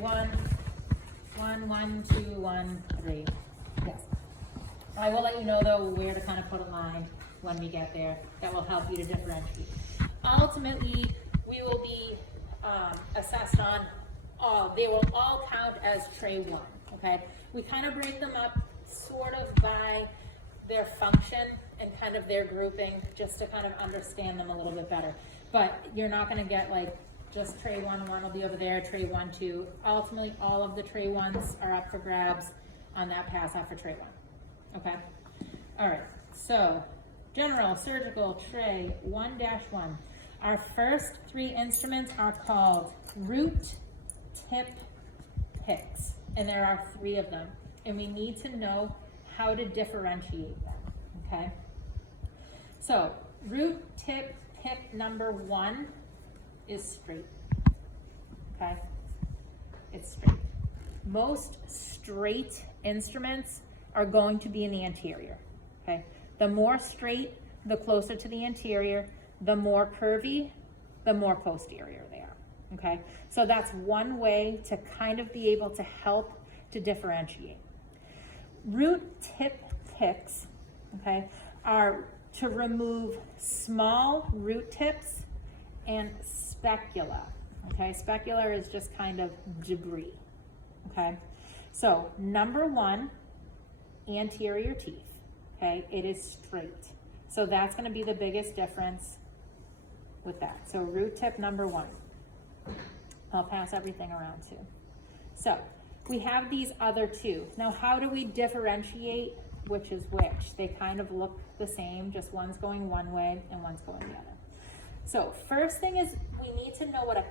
1, 1, 1, 2, 1, 3. Yes. I will let you know though where to kind of put a line when we get there. That will help you to differentiate. Ultimately, we will be assessed on they will all count as tray 1, okay? We kind of break them up sort of by their function and kind of their grouping just to kind of understand them a little bit better. But you're not gonna get like just tray 1 will be over there, tray 1, 2. Ultimately, all of the tray 1s are up for grabs on that pass off for tray 1, okay? All right, so general surgical tray 1-1. Our first 3 instruments are called root tip picks, and there are 3 of them, and we need to know how to differentiate them, okay? So root tip pick number 1 is straight, okay? It's straight. Most straight instruments are going to be in the anterior, okay? The more straight, the closer to the anterior. The more curvy, the more posterior they are, okay? So that's one way to kind of be able to help to differentiate. Root tip picks, okay, are to remove small root tips and specula, okay? Specula is just kind of debris, okay? So number 1, anterior teeth, okay? It is straight. So that's gonna be the biggest difference with that. So root tip number 1. I'll pass everything around too. So we have these other 2. Now how do we differentiate which is which? They kind of look the same, just one's going one way and one's going the other. So first thing is we need to know what a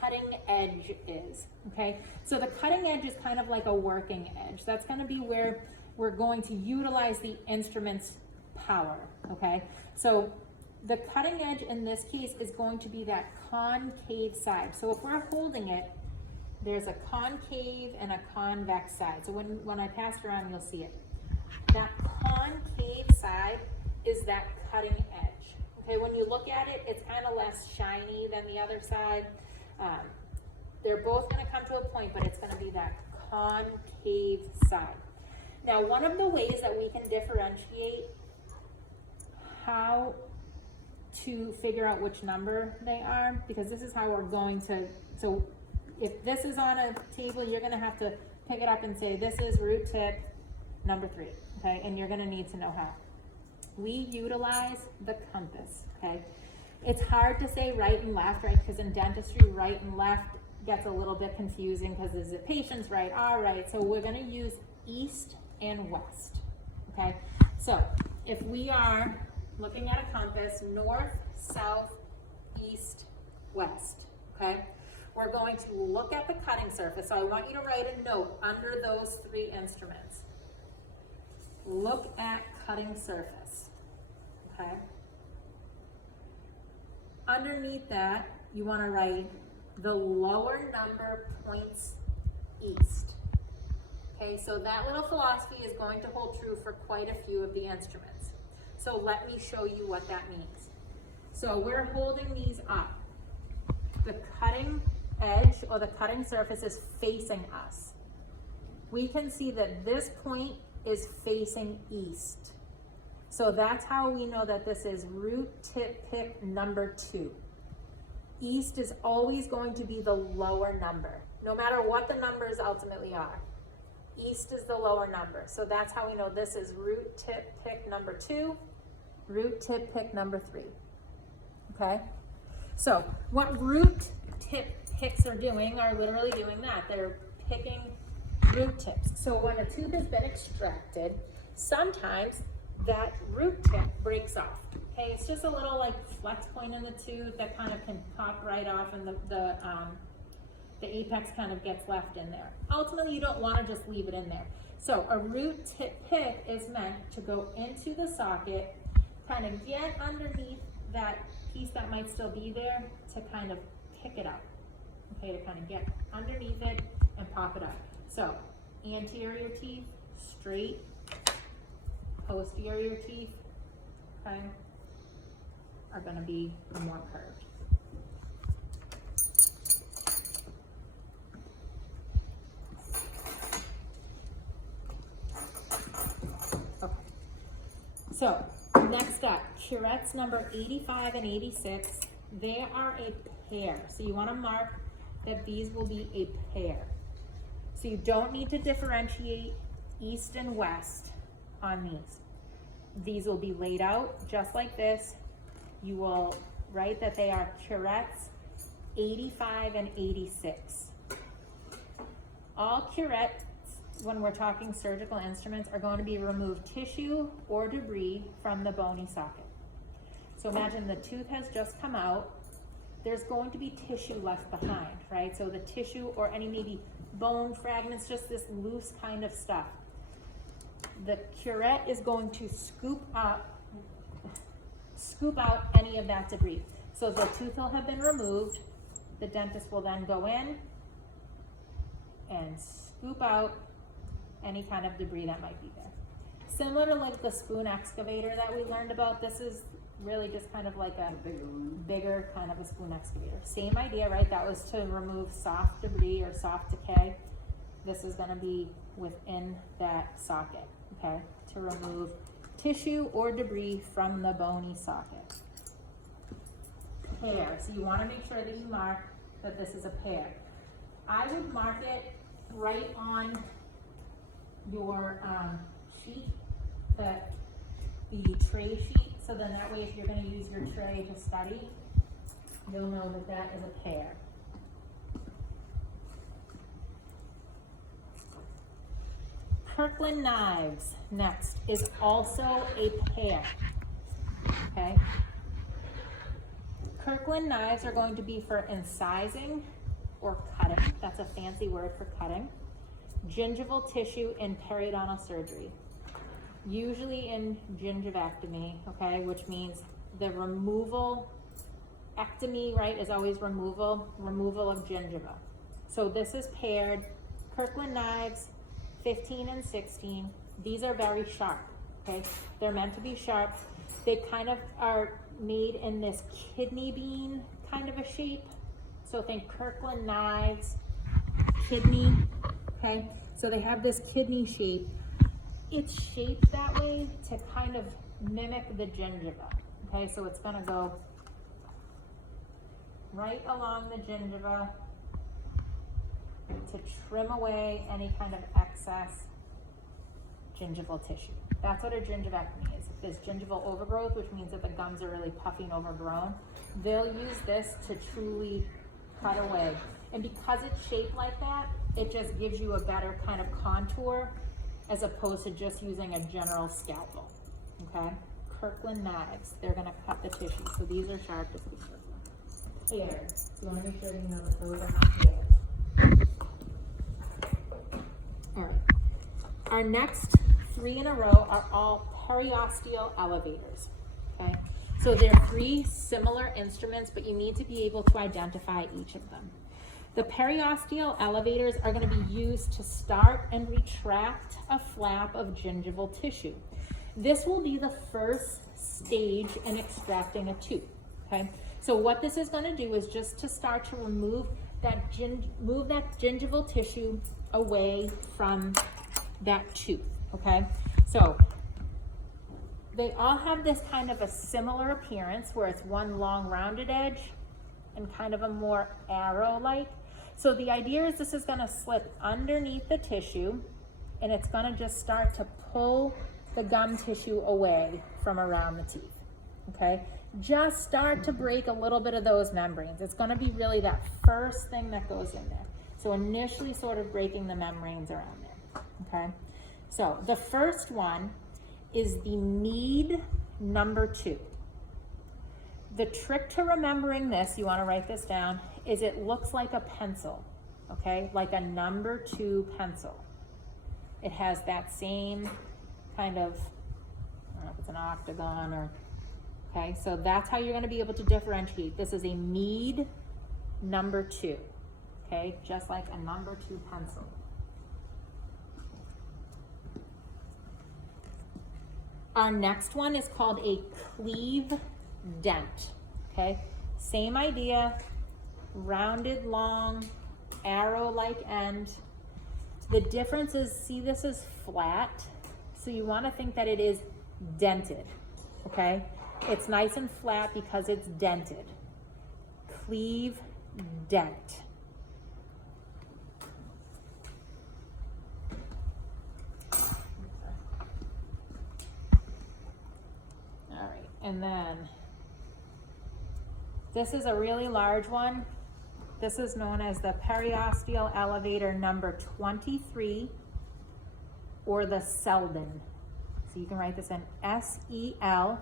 cutting edge is, okay? So the cutting edge is kind of like a working edge. That's gonna be where we're going to utilize the instrument's power, okay? So the cutting edge in this case is going to be that concave side. So if we're holding it, there's a concave and a convex side. So when I pass it around, you'll see it. That concave side is that cutting edge. Okay, when you look at it, it's kind of less shiny than the other side. They're both gonna come to a point, but it's gonna be that concave side. Now, one of the ways that we can differentiate how to figure out which number they are, because this is how we're going to, so if this is on a table, you're gonna have to pick it up and say, this is root tip number 3, okay? And you're gonna need to know how. We utilize the compass, okay? It's hard to say right and left, right? Because in dentistry, right and left gets a little bit confusing because is it patient's right, our right? So we're gonna use east and west, okay? So if we are looking at a compass, north, south, east, west, okay? We're going to look at the cutting surface. So I want you to write a note under those 3 instruments. Look at cutting surface, okay? Underneath that, you wanna write the lower number points east. Okay, so that little philosophy is going to hold true for quite a few of the instruments. So let me show you what that means. So we're holding these up. The cutting edge or the cutting surface is facing us. We can see that this point is facing east. So that's how we know that this is root tip pick number 2. East is always going to be the lower number, no matter what the numbers ultimately are. East is the lower number. So that's how we know this is root tip pick number 2, root tip pick number 3, okay? So what root tip picks are doing are literally doing that. They're picking root tips. So when a tooth has been extracted, sometimes that root tip breaks off. Okay, it's just a little like flex point in the tooth that kind of can pop right off, and the apex kind of gets left in there. Ultimately, you don't want to just leave it in there. So a root tip pick is meant to go into the socket, kind of get underneath that piece that might still be there to kind of pick it up. Okay, to kind of get underneath it and pop it up. So anterior teeth, straight, posterior teeth, okay, are going to be more curved. So next up, curettes number 85 and 86. They are a pair. So you want to mark that these will be a pair. So you don't need to differentiate east and west on these. These will be laid out just like this. You will write that they are curettes 85 and 86. All curettes, when we're talking surgical instruments, are going to be remove tissue or debris from the bony socket. So imagine the tooth has just come out. There's going to be tissue left behind, right? So the tissue or any maybe bone fragments, just this loose kind of stuff. The curette is going to scoop out any of that debris. So the tooth will have been removed. The dentist will then go in and scoop out any kind of debris that might be there. Similar to like the spoon excavator that we learned about, this is really just kind of like a bigger kind of a spoon excavator. Same idea, right? That was to remove soft debris or soft decay. This is going to be within that socket, okay? To remove tissue or debris from the bony socket. Pair, so you want to make sure that you mark that this is a pair. I would mark it right on your sheet, the tray sheet, so then that way if you're going to use your tray to study, you'll know that that is a pair. Kirkland knives, next, is also a pair, okay? Kirkland knives are going to be for incising or cutting. That's a fancy word for cutting. Gingival tissue in periodontal surgery. Usually in gingivectomy, okay, which means the removal, ectomy, right, is always removal of gingiva. So this is paired. Kirkland knives, 15 and 16. These are very sharp, okay? They're meant to be sharp. They kind of are made in this kidney bean kind of a shape. So think Kirkland knives, kidney, okay? So they have this kidney shape. It's shaped that way to kind of mimic the gingiva, okay? So it's gonna go right along the gingiva to trim away any kind of excess gingival tissue. That's what a gingivectomy is. If there's gingival overgrowth, which means that the gums are really puffy and overgrown, they'll use this to truly cut away. And because it's shaped like that, it just gives you a better kind of contour as opposed to just using a general scalpel, okay? Kirkland knives, they're gonna cut the tissue. So these are sharp, just be careful. Paired, so you wanna make sure you know that those are paired. All right, our next 3 in a row are all periosteal elevators, okay? So they're 3 similar instruments, but you need to be able to identify each of them. The periosteal elevators are going to be used to start and retract a flap of gingival tissue. This will be the first stage in extracting a tooth, okay? So what this is going to do is just to start to remove that gingival tissue away from that tooth, okay? So they all have this kind of a similar appearance where it's one long rounded edge and kind of a more arrow-like. So the idea is this is gonna slip underneath the tissue and it's gonna just start to pull the gum tissue away from around the teeth, okay? Just start to break a little bit of those membranes. It's gonna be really that first thing that goes in there. So initially sort of breaking the membranes around there, okay? So the first one is the Mead number 2. The trick to remembering this, you want to write this down, is it looks like a pencil, okay? Like a number 2 pencil. It has that same kind of, I don't know if it's an octagon or, okay? So that's how you're going to be able to differentiate. This is a Mead number 2, okay? Just like a number 2 pencil. Our next one is called a cleave dent, okay? Same idea, rounded, long, arrow-like end. The difference is, see, this is flat, so you want to think that it is dented, okay? It's nice and flat because it's dented. Cleave, dent. All right, and then this is a really large one. This is known as the periosteal elevator number 23, or the Selden. So you can write this in S-E-L-D-I-N.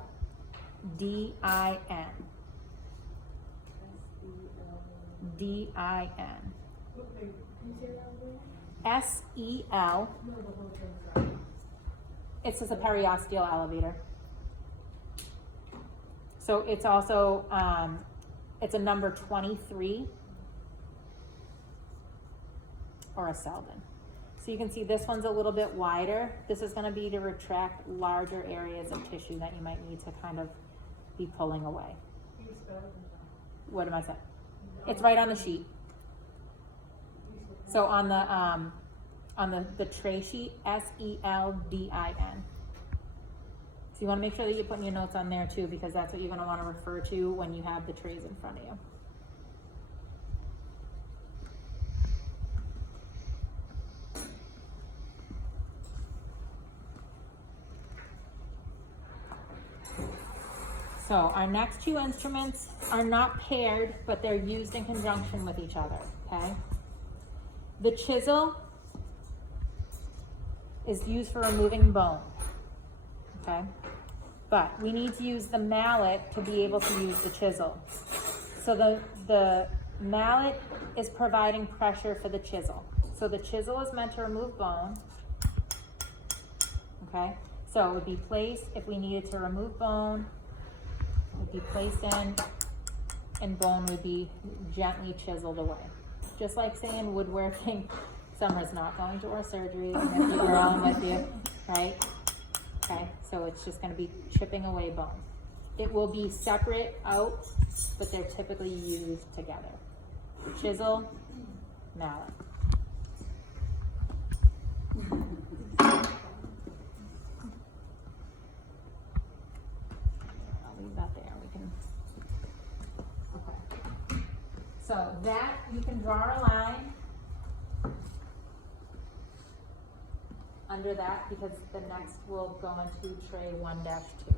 D-I-N. S-E-L. It's just a periosteal elevator. So it's also, it's a number 23, or a Selden. So you can see this one's a little bit wider. This is going to be to retract larger areas of tissue that you might need to kind of be pulling away. What am I saying? It's right on the sheet. So on the tray sheet, S-E-L-D-I-N. So you want to make sure that you're putting your notes on there too, because that's what you're going to want to refer to when you have the trays in front of you. So our next two instruments are not paired, but they're used in conjunction with each other, okay? The chisel is used for removing bone, okay? But we need to use the mallet to be able to use the chisel. So the mallet is providing pressure for the chisel. So the chisel is meant to remove bone, okay? So it would be placed, if we needed to remove bone, would be placed in, and bone would be gently chiseled away. Just like saying woodworking, Summer's not going to our surgery, we're on with you, right? Okay, so it's just gonna be chipping away bone. It will be separate out, but they're typically used together. Chisel, mallet. That there, we can, okay. So that, you can draw a line under that because the next will go into tray 1-2.